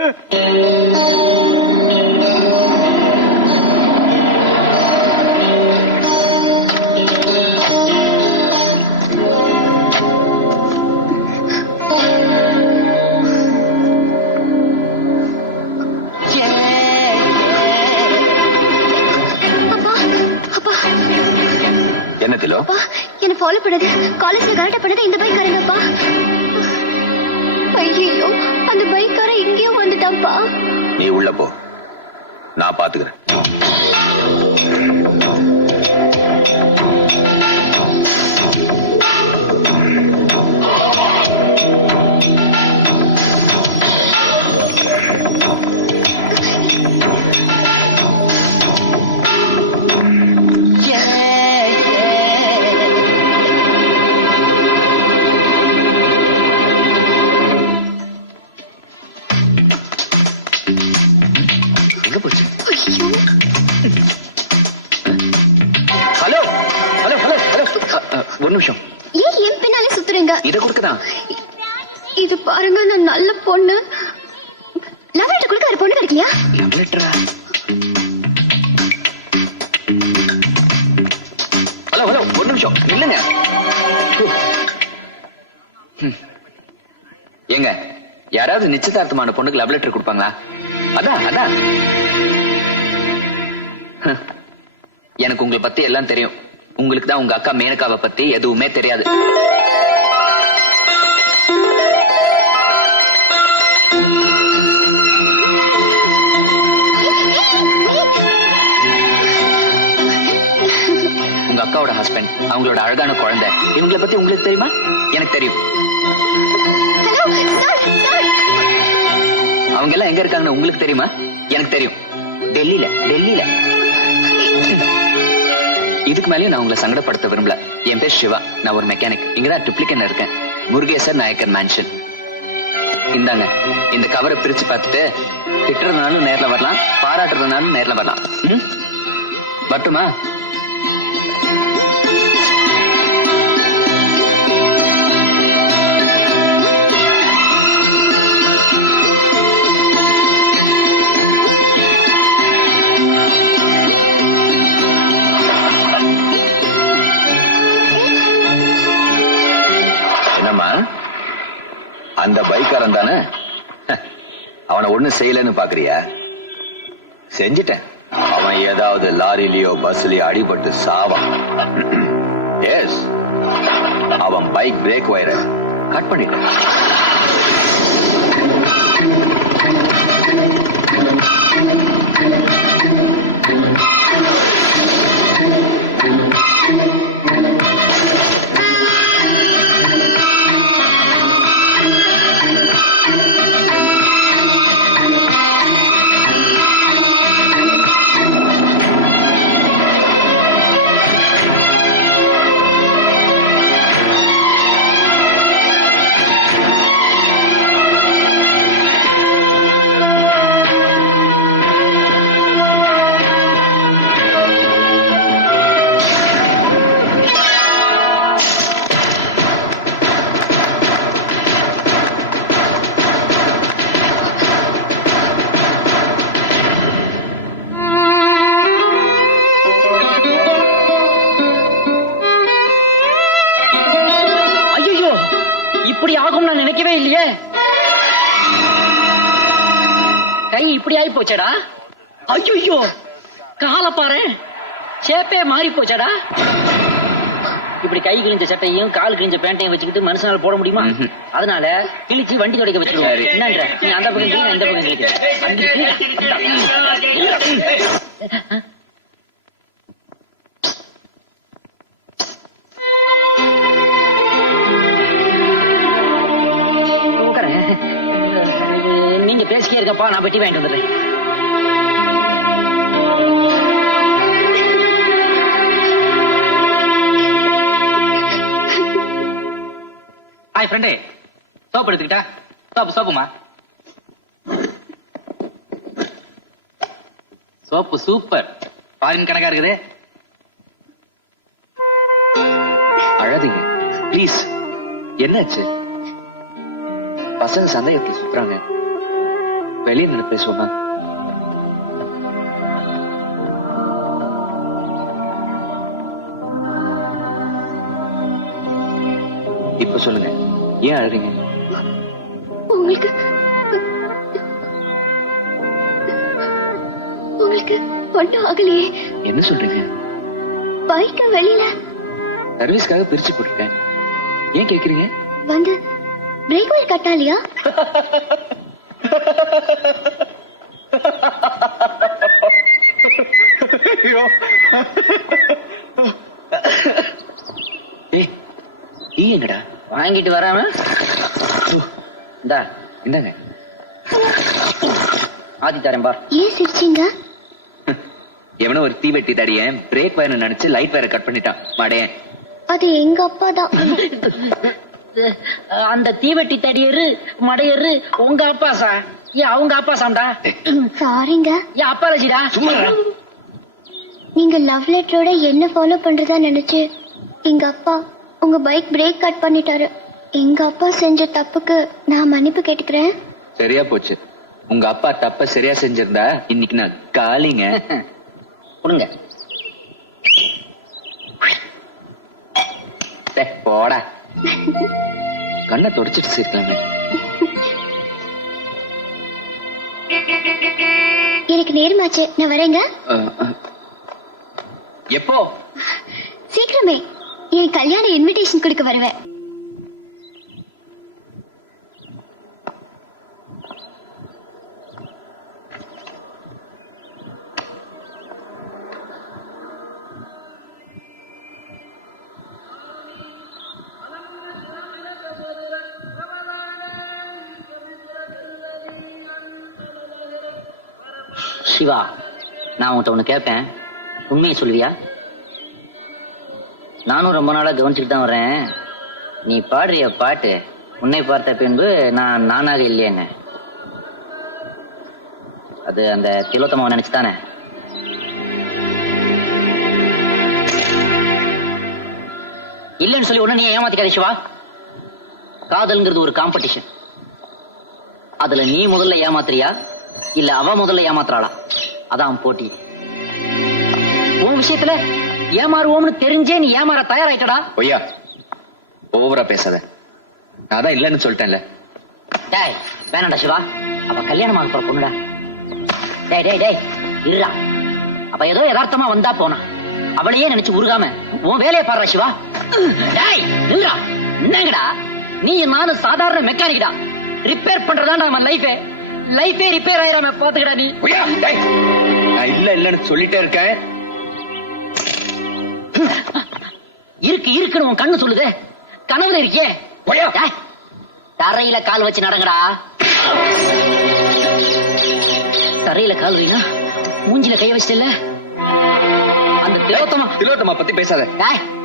என்ன திலோ என்ன ஃபாலோ பண்ணது காலேஜ்ல கரெக்டா பண்ணது இந்த பைக் காரங்கப்பா ஐயோ எங்கேயோ வந்துட்டான்ப்பா. நீ உள்ள போ. நான் பாத்துக்கிறேன். லவ் ஹலோ ஹலோ ஒரு நிமிஷம். இல்லைங்க ஏங்க யாராவது நிச்சயதார்த்தமான பொண்ணுக்கு லவ் லெட்டர் கொடுப்பாங்களா? அதான் அதான். எனக்கு உங்களை பத்தி எல்லாம் தெரியும். உங்களுக்கு தான் உங்க அக்கா மேனகாவை பத்தி எதுவுமே தெரியாது. அவங்களோட அழகான குழந்தை. இவங்கள பத்தி உங்களுக்கு தெரியுமா? எனக்கு தெரியும். அவங்க எல்லாம் எங்க இருக்காங்கன்னு உங்களுக்கு தெரியுமா? எனக்கு தெரியும். டெல்லியில டெல்லியில. இதுக்கு மேலயும் நான் உங்களை சங்கடப்படுத்த விரும்பல. என் பேர் சிவா. நான் ஒரு மெக்கானிக் இங்கதான் ட்ரிப்ளிகன் இருக்கேன். முருகேசர் நாயக்கர் மேன்ஷன் இந்தாங்க. இந்த கவரை பிரிச்சு பார்த்துட்டு திட்டுறதுனாலும் நேர்ல வரலாம் பாராட்டுறதுனாலும் நேர்ல வரலாம்? வரட்டுமா? அந்த பைக்காரன் தானே? அவனை ஒண்ணும் செய்யலன்னு பாக்குறியா? செஞ்சிட்டேன். அவன் ஏதாவது லாரிலயோ பஸ்லயோ அடிபட்டு சாவான். எஸ் அவன் பைக் பிரேக் வயரை கட் பண்ணிட்டான். நினைக்கவே இல்லையே. கை இப்படி ஆகி போச்சடா? ஐயோ காலை பாரு. சேப்பே மாறி போச்சடா. இப்படி கை கிழிஞ்ச சட்டையும் கால் கிழிஞ்ச பேண்ட்டையும் வச்சுக்கிட்டு மனுஷனால போட முடியுமா. அதனால கிழிச்சு வண்டி துடைக்க வச்சிருவோம் சரி. என்னன்ற? நீ அந்த பக்கம் கிழி, நான் இந்த பக்கம் கிழிக்கிறேன் பெட்டி வாங்கிட்டு வந்துடுறேன் ஹாய் ஃப்ரெண்டே சோப் எடுத்துக்கிட்டா சோப்பு சோப்புமா சோப்பு சூப்பர் ஃபாரின் கணக்கா இருக்குது அழாதீங்க ப்ளீஸ் என்னாச்சு பசங்க சந்தேகத்தில் சுத்துறாங்க வெளியே நின்று பேசுவோமா இப்ப சொல்லுங்க ஏன் அழுறீங்க? உங்களுக்கு உங்களுக்கு ஒண்ணும் ஆகலையே. என்ன சொல்றீங்க? பைக்க வெளியில. சர்வீஸ்க்காக பிரிச்சு போட்டிருக்கேன் ஏன் கேக்குறீங்க? வந்து பிரேக் வேல் கட்டாலியா ஏய் டீ எங்கடா வாங்கிட்டு வராம இந்தா இந்தாங்க ஆத்தி தரேன் பார் ஏன் சிரிச்சீங்க எவனோ ஒரு தீவெட்டி தடிய பிரேக் வயர் நினைச்சு லைட் வயரை கட் பண்ணிட்டான் மடையன் அது எங்க அப்பா தான் அந்த தீவெட்டி தடியரு மடையரு உங்க அப்பா சா ஏன் அவங்க அப்பா சாம்டா? சாரிங்க ஏன் அப்பா லட்சிடா சும்மா. நீங்க லவ் லெட்டரோட என்ன ஃபாலோ பண்றதா நினைச்சு எங்க அப்பா உங்க பைக் பிரேக் கட் பண்ணிட்டாரு. எங்க அப்பா செஞ்ச தப்புக்கு நான் மன்னிப்பு கேட்டுக்கிறேன். சரியா போச்சு. உங்க அப்பா தப்ப சரியா செஞ்சிருந்தா இன்னைக்கு நான் காலிங்க. கொடுங்க. போடா. கண்ணை தொடச்சிட்டு சேர்க்கலாமே எனக்கு நேரமாச்சு. நான் வரேங்க. எப்போ? சீக்கிரமே. என் கல்யாண இன்விடேஷன் கொடுக்க வருவேன். சிவா நான் உன்கிட்ட ஒன்று கேட்பேன் உண்மையை சொல்லுவியா? நானும் ரொம்ப நாளா கவனிச்சுட்டு தான் வர்றேன். நீ பாடுறிய பாட்டு உன்னை பார்த்த பின்பு நான் நானாக இல்லையேன்னு அது அந்த திலோத்தமாவை நினைச்சு தானே இல்லைன்னு சொல்லி உடனே நீ ஏமாத்திக்காத சிவா. காதல்ங்கிறது ஒரு காம்படிஷன் அதுல நீ முதல்ல ஏமாத்துறியா? இல்ல அவ முதல்ல ஏமாத்துறாளா? அதான் போட்டி. உன் விஷயத்துல ஏமாறுவோம்னு தெரிஞ்சே நீ ஏமாற தயாராயிட்டடா. ஒய்யா ஓவரா பேசாத. நான் தான் இல்லைன்னு சொல்லிட்டேன்ல. டேய் வேணாடா சிவா. அவ கல்யாணம் ஆக போற பொண்ணுடா. டேய் டேய் டேய் இருடா. அப்ப ஏதோ யதார்த்தமா வந்தா போனா. அவளையே நினைச்சு உருகாம உன் வேலையை பாடுறா சிவா. டேய் இருடா. என்னங்கடா? நீ நானும் சாதாரண மெக்கானிக்டா ரிப்பேர் பண்றதா நம்ம லைஃபே லைஃபே ரிப்பேர் ஆயிராம பாத்துக்கடா நீ. நான் இல்ல இல்லைன்னு சொல்லிட்டே இருக்கேன். இருக்கு இருக்குன்னு உன் கண்ணு சொல்லுது. கனவுல டேய், தரையில கால் வச்சு நடங்கடா. தரையில கால் வைனா மூஞ்சில கை வச்சிட்டல அந்த திலோத்தமா திலோத்தமா பத்தி பேசாத.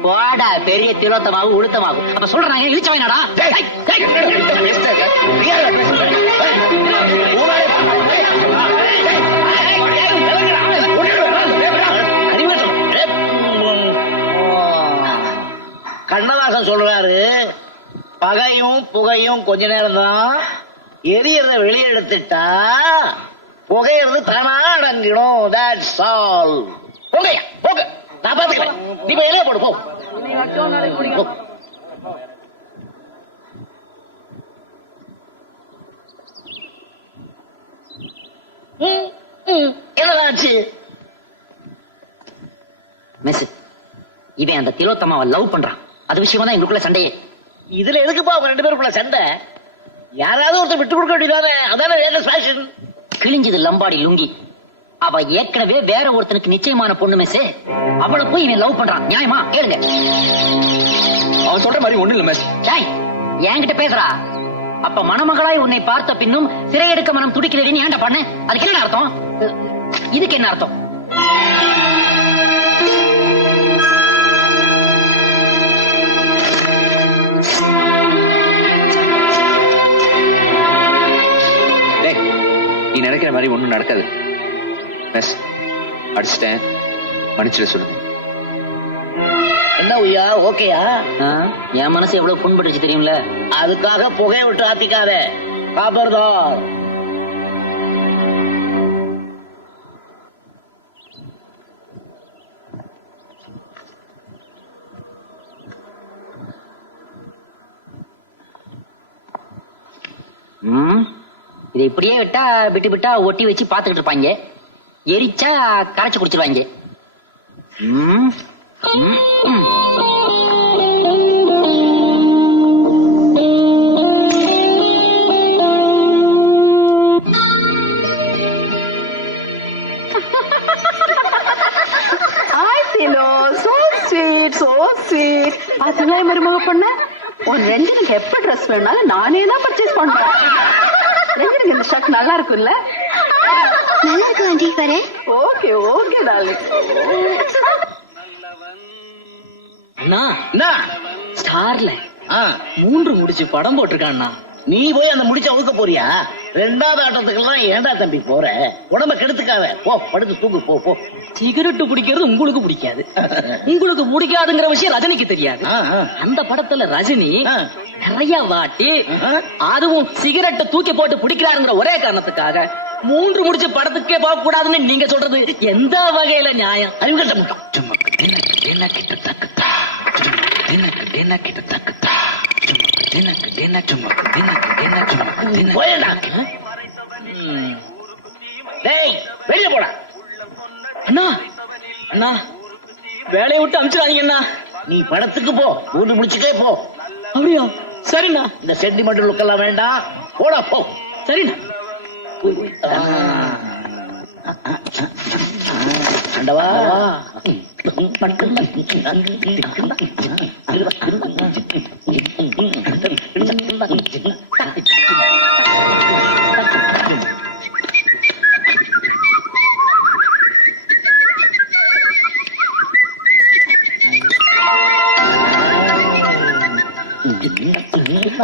போடா பெரிய திலோத்தமாவும் உளுத்தமாகும் அப்ப சொல்றாங்க இழிச்ச வாயினாடா டேய், டேய். பேசாத. நீ யாரா பேசுற? ஏய், புகையும் கொஞ்ச நேரம் தான் எரியறத வெளியே எடுத்துட்டா புகையிறது தானா அடங்கிடும். தட்ஸ் ஆல் போங்கய்யா போங்க நான் பாத்துக்கிறேன் நீ போய் இலைய போடு போ. என்னதாச்சு மிஸ் இவன் அந்த திலோத்தமாவை லவ் பண்றான். அது விஷயமா தான் எங்களுக்குள்ள சண்டையே. இதுல எதுக்குப்பா அவங்க ரெண்டு பேருக்குள்ள சண்டை? யாராவது ஒருத்தர் விட்டு கொடுக்க வேண்டியதானே அதானே ஃபேஷன் கிழிஞ்சது லம்பாடி லுங்கி. அவ ஏற்கனவே வேற ஒருத்தனுக்கு நிச்சயமான பொண்ணு மிஸ் அவளை போய் இவன் லவ் பண்றான். நியாயமா? கேளுங்க. அவன் சொல்ற மாதிரி ஒண்ணு இல்ல மிஸ் டேய் என்கிட்ட பேசுறா அப்ப மணமகளாய் உன்னை பார்த்த பின்னும் சிறையெடுக்க மனம் துடிக்கிறதுன்னு ஏன்டா பண்ண? அதுக்கு என்ன அர்த்தம்? இதுக்கு என்ன அர்த்தம்? மாதிரி ஒன்றும் நடக்காது. மிஸ் அடிச்சிட்டேன். மன்னிச்சிட சொல்லுங்க. என்ன உய்யா ஓகேயா? என் மனசு எவ்வளவு புண்பட்டுச்சு தெரியும்ல? அதுக்காக புகைய விட்டு ஆத்திக்காத. காப்பறதோ ம்? இதை இப்படியே விட்டா விட்டு விட்டா ஒட்டி வச்சு பாத்துக்கிட்டு இருப்பாங்க. எரிச்சா கரைச்சு குடிச்சிருவாங்க. ம் சோ சோ பாத்தீங்களா மருமக பொண்ணு? ஒரு ரெண்டு எப்ப ட்ரெஸ் வேணாலும் நானே தான் பர்ச்சேஸ் பண்றேன். ரெஞ்சனுக்கு இந்த ஷர்ட் நல்லா இருக்கும்ல? நல்லா இருக்கு ஆண்டி வரேன் ஓகே ஓகே டார்லிங் அண்ணா. என்ன ஸ்டார்ல ஆ, மூன்று முடிச்சு படம் போட்டிருக்காண்ணா நீ போய் அந்த முடிச்ச அவுக்க போறியா ரெண்டாவது ஆட்டத்துக்கெல்லாம் ஏன்டா தம்பி போற உடம்ப கெடுத்துக்காத போ படுத்து தூங்கு போ போ சிகரெட் பிடிக்கிறது உங்களுக்கு பிடிக்காது உங்களுக்கு பிடிக்காதுங்கிற விஷயம் ரஜினிக்கு தெரியாது. அந்த படத்துல ரஜினி. நிறைய வாட்டி. அதுவும் சிகரெட்டை தூக்கி போட்டு பிடிக்கிறாருங்கிற ஒரே காரணத்துக்காக மூன்று முடிச்சு படத்துக்கே போக கூடாதுன்னு நீங்க சொல்றது எந்த வகையில நியாயம் அறிவுகட்ட முட்டம் போயேண்டா டேய் வெளிய போடா அண்ணா அண்ணா வேலையை விட்டு அமிச்சிடாதீங்க அண்ணா நீ படத்துக்கு போ ஊரு முடிச்சுக்கே போ அப்படியா சரிண்ணா இந்த சென்டிமெண்டல் லுக் எல்லாம் வேண்டாம் போடா போ சரிண்ணா ஆண்டவா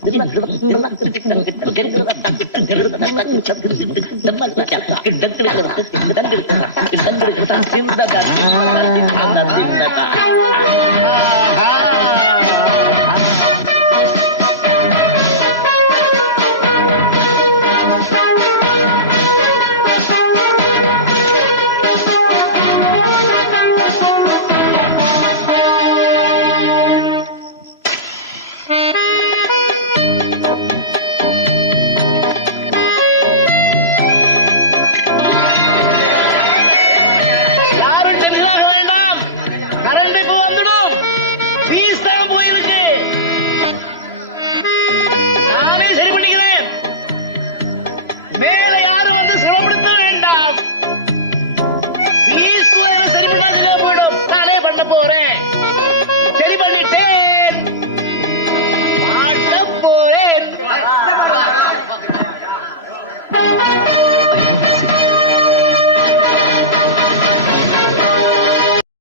Ah, ah, ah.